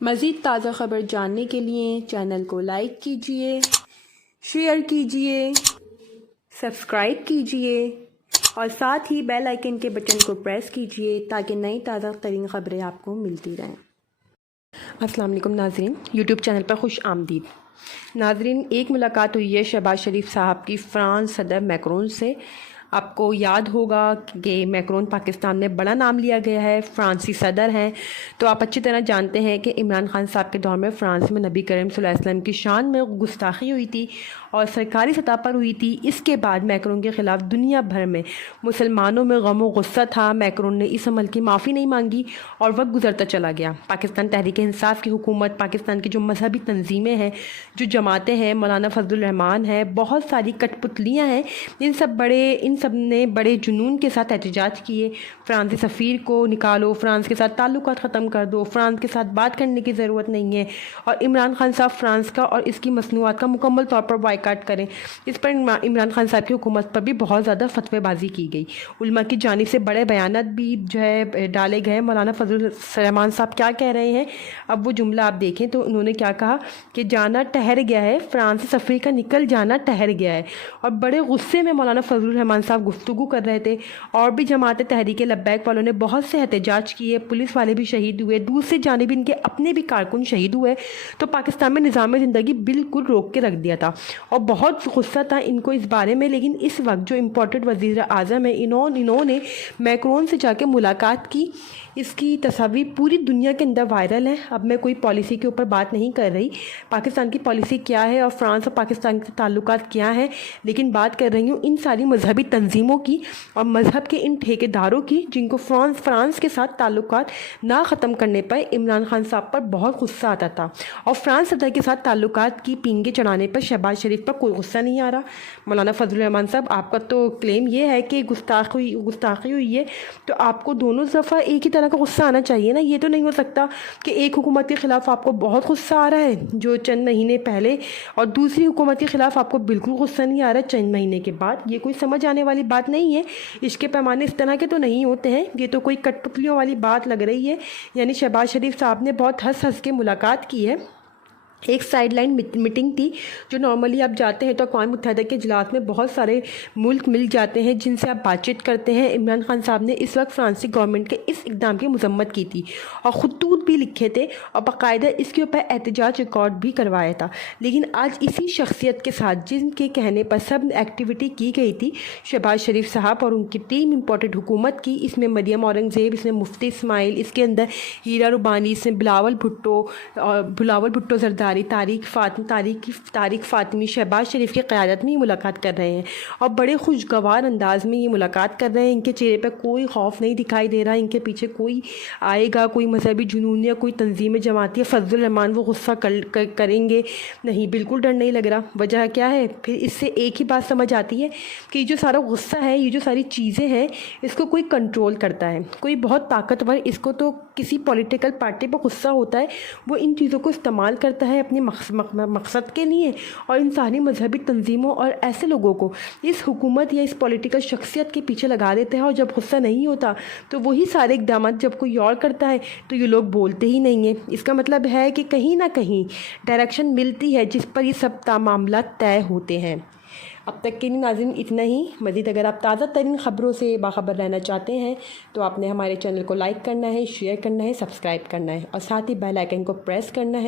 مزید تازہ خبر جاننے کے لیے چینل کو لائک کیجیے، شیئر کیجیے، سبسکرائب کیجیے اور ساتھ ہی بیل آئیکن کے بٹن کو پریس کیجیے تاکہ نئی تازہ ترین خبریں آپ کو ملتی رہیں۔ السلام علیکم ناظرین، یوٹیوب چینل پر خوش آمدید۔ ناظرین، ایک ملاقات ہوئی ہے شہباز شریف صاحب کی فرانس صدر میکرون سے۔ آپ کو یاد ہوگا کہ میکرون پاکستان میں بڑا نام لیا گیا ہے، فرانسی صدر ہیں، تو آپ اچھی طرح جانتے ہیں کہ عمران خان صاحب کے دور میں فرانس میں نبی کریم صلی اللہ علیہ وسلم کی شان میں گستاخی ہوئی تھی اور سرکاری سطح پر ہوئی تھی۔ اس کے بعد میکرون کے خلاف دنیا بھر میں مسلمانوں میں غم و غصہ تھا۔ میکرون نے اس عمل کی معافی نہیں مانگی اور وقت گزرتا چلا گیا۔ پاکستان تحریک انصاف کی حکومت، پاکستان کی جو مذہبی تنظیمیں ہیں، جو جماعتیں ہیں، مولانا فضل الرحمان ہیں، بہت ساری کٹ پتلیاں ہیں، ان سب نے بڑے جنون کے ساتھ احتجاج کیے۔ فرانسی سفیر کو نکالو، فرانس کے ساتھ تعلقات ختم کر دو، فرانس کے ساتھ بات کرنے کی ضرورت نہیں ہے، اور عمران خان صاحب فرانس کا اور اس کی مصنوعات کا مکمل طور پر بائیکاٹ کریں۔ اس پر عمران خان صاحب کی حکومت پر بھی بہت زیادہ فتوی بازی کی گئی۔ علماء کی جانب سے بڑے بیانات بھی ڈالے گئے۔ مولانا فضل الرحمان صاحب کیا کہہ رہے ہیں، اب وہ جملہ آپ دیکھیں تو انہوں نے کیا کہا کہ جانا ٹھہر گیا ہے، فرانسی سفیر کا نکل جانا ٹھہر گیا ہے، اور بڑے غصے میں مولانا فضل الرحمان صاحب گفتگو کر رہے تھے۔ اور بھی جماعت تحریک لبیک والوں نے بہت سے احتجاج کیے، پولیس والے بھی شہید ہوئے، دوسری جانب ان کے اپنے بھی کارکن شہید ہوئے۔ تو پاکستان میں نظام زندگی بالکل روک کے رکھ دیا تھا اور بہت غصہ تھا ان کو اس بارے میں۔ لیکن اس وقت جو امپورٹنٹ وزیر اعظم ہے، انہوں نے میکرون سے جا کے ملاقات کی۔ اس کی تصاویر پوری دنیا کے اندر وائرل ہیں۔ اب میں کوئی پالیسی کے اوپر بات نہیں کر رہی، پاکستان کی پالیسی کیا ہے اور فرانس اور پاکستان کے تعلقات کیا ہیں، لیکن بات کر رہی ہوں ان ساری مذہبی تنظیموں کی اور مذہب کے ان ٹھیکیداروں کی جن کو فرانس کے ساتھ تعلقات نہ ختم کرنے پر عمران خان صاحب پر بہت غصہ آتا تھا، اور فرانس صدر کے ساتھ تعلقات کی پینگے چڑھانے پر شہباز شریف پر کوئی غصہ نہیں آ رہا۔ مولانا فضل الرحمان صاحب، آپ کا تو کلیم یہ ہے کہ گستاخی ہوئی ہے، تو آپ کو دونوں دفعہ ایک ہی طرح کا غصہ آنا چاہیے نا۔ یہ تو نہیں ہو سکتا کہ ایک حکومت کے خلاف آپ کو بہت غصہ آ رہا ہے جو چند مہینے پہلے، اور دوسری حکومت کے خلاف آپ کو بالکل غصہ نہیں آ رہا ہے چند مہینے کے بعد۔ یہ کوئی سمجھ آنے والی بات نہیں ہے۔ عشق کے پیمانے اس طرح کے تو نہیں ہوتے ہیں، یہ تو کوئی کٹ پتلیوں والی بات لگ رہی ہے۔ یعنی شہباز شریف صاحب نے بہت ہنس کے ملاقات کی ہے۔ ایک سائیڈ لائن میٹنگ تھی جو نارملی آپ جاتے ہیں تو اقوام متحدہ کے اجلاس میں بہت سارے ملک مل جاتے ہیں جن سے آپ بات چیت کرتے ہیں۔ عمران خان صاحب نے اس وقت فرانسی گورنمنٹ کے اس اقدام کی مذمت کی تھی اور خطوط بھی لکھے تھے اور باقاعدہ اس کے اوپر احتجاج ریکارڈ بھی کروایا تھا۔ لیکن آج اسی شخصیت کے ساتھ جن کے کہنے پر سب ایکٹیویٹی کی گئی تھی، شہباز شریف صاحب اور ان کی ٹیم امپورٹنٹ حکومت کی، اس میں مریم اورنگزیب، اس میں مفتی اسماعیل، اس کے اندر ہیرا ربانی، اس میں بلاول بھٹو زرداری، طارق فاطمی، شہباز شریف کی قیادت میں یہ ملاقات کر رہے ہیں اور بڑے خوشگوار انداز میں یہ ملاقات کر رہے ہیں۔ ان کے چہرے پہ کوئی خوف نہیں دکھائی دے رہا، ان کے پیچھے کوئی آئے گا، کوئی مذہبی جنون یا کوئی تنظیم جماعتی فضل الرحمان وہ غصہ کریں گے، نہیں، بالکل ڈر نہیں لگ رہا۔ وجہ کیا ہے؟ پھر اس سے ایک ہی بات سمجھ آتی ہے کہ یہ جو سارا غصہ ہے، یہ جو ساری چیزیں ہیں، اس کو کوئی کنٹرول کرتا ہے، کوئی بہت طاقتور، اس کو تو کسی پولیٹیکل پارٹی پر غصہ ہوتا ہے، وہ ان چیزوں کو استعمال کرتا ہے اپنے مقصد کے لیے، اور ان ساری مذہبی تنظیموں اور ایسے لوگوں کو اس حکومت یا اس پولیٹیکل شخصیت کے پیچھے لگا دیتے ہیں، اور جب غصہ نہیں ہوتا تو وہی سارے اقدامات جب کوئی اور کرتا ہے تو یہ لوگ بولتے ہی نہیں ہیں۔ اس کا مطلب ہے کہ کہیں نہ کہیں ڈائریکشن ملتی ہے جس پر یہ سب معاملات طے ہوتے ہیں۔ اب تک کے لیے ناظرین اتنا ہی۔ مزید اگر آپ تازہ ترین خبروں سے باخبر رہنا چاہتے ہیں تو آپ نے ہمارے چینل کو لائک کرنا ہے، شیئر کرنا ہے، سبسکرائب کرنا ہے، اور ساتھ ہی بیل آئیکن کو پریس کرنا ہے۔